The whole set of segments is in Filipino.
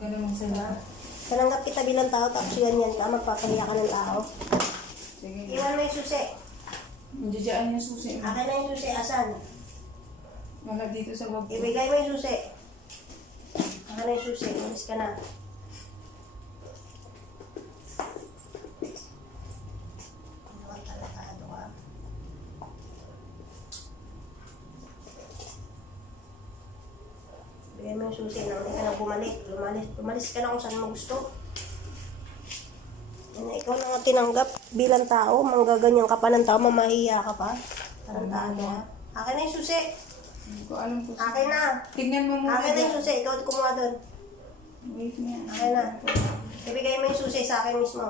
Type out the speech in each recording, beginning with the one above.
Ganun lang sila. Tananggap kita bilang tao, tapos yan ka, magpapahiya ka ng tao. Sige. Iwan mo yung susi. Nandiyan yung susi mo. Akin na yung susi, asan? Wala dito sa bag. Ibigay mo yung susi. Akin na yung susi, umalis ka na. Bigay mo yung susi, nang hindi ka na bumalik. Umalis ka na kung saan mo gusto. Ikaw na nga tinanggap bilang tao, manggaganyan ka pa ng tao, mamahiya ka pa. Tarantado ka. Akin na yung susi. Hindi ko alam po. Akin na. Tignan mo muna. Akin na yung susi, ikaw kumuha doon. Wait niya. Akin na. Ibigay mo yung susi sa akin mismo.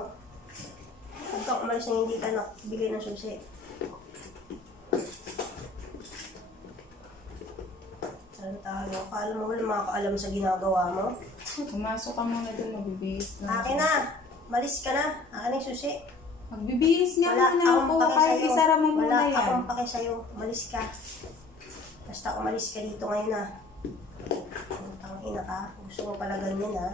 Huwag kang umalis na hindi ka bigay ng susi. Tarantado ka. Alam mo, wala makakaalam sa ginagawa mo. Pumasok ka muna doon, magbibihis na. Akin na. Malis ka na. Akin na yung susi. Magbibihis nga Wala muna akong ako. pake Kahit sa'yo. isara mo muna Wala yan. akong pake sa'yo. Umalis ka. Basta umalis ka dito ngayon na. Tangina ka. Gusto mo pala ganyan ha.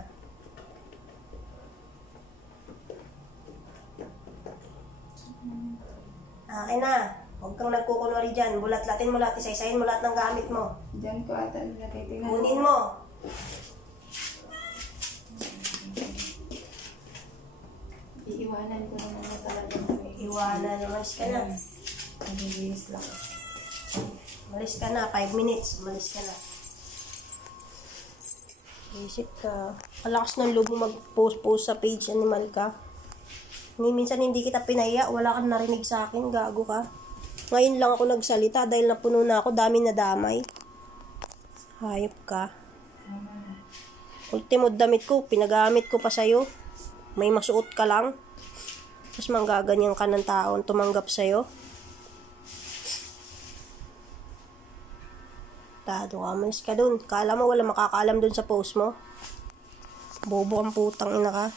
Akin na. Huwag kang nagkukunwari dyan. Bulat-latin mo lahat. Isa-isahin mo lahat ng gamit mo. Diyan ko ata nilagay. Tingnan mo. Kunin mo. Iiwanan ko naman na talaga. Iwanan. Umalis ka na. Magbibihis lang. Umalis ka na. 5 minutes. Umalis ka na. Isip ka. Malakas ng loob mo mag-post sa page Animal ka. Minsan hindi kita pinaya. Wala kang narinig sa akin. Gago ka. Ngayon lang ako nagsalita dahil napuno na ako. Dami na damay. Hayop ka. Ultimo damit ko. Pinagamit ko pa sa'yo. May masuot ka lang. Tapos manggaganyan ka ng taon tumanggap sa'yo. Tado ka. Malis ka dun. Kala mo wala makakaalam dun sa post mo. Bobo ang putang ina ka.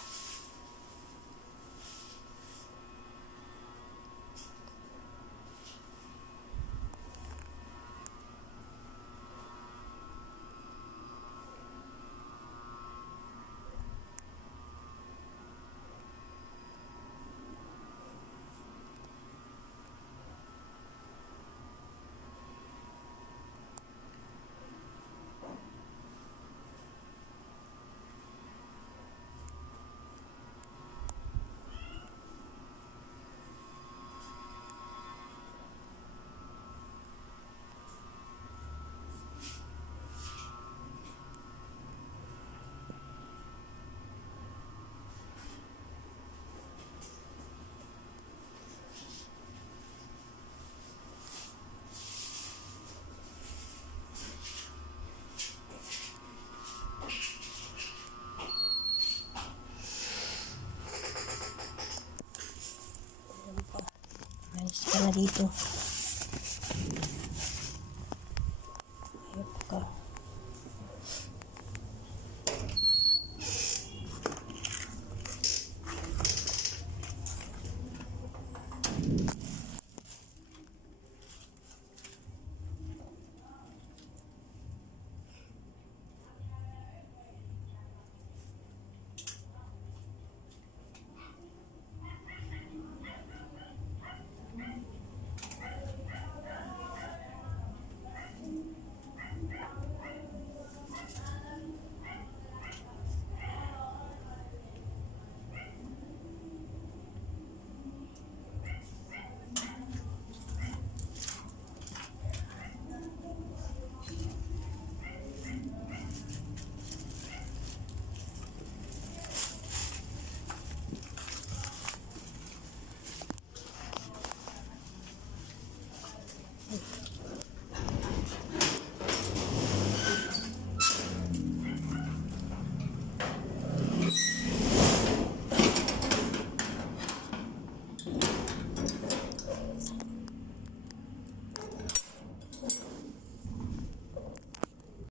Alis ka na dito.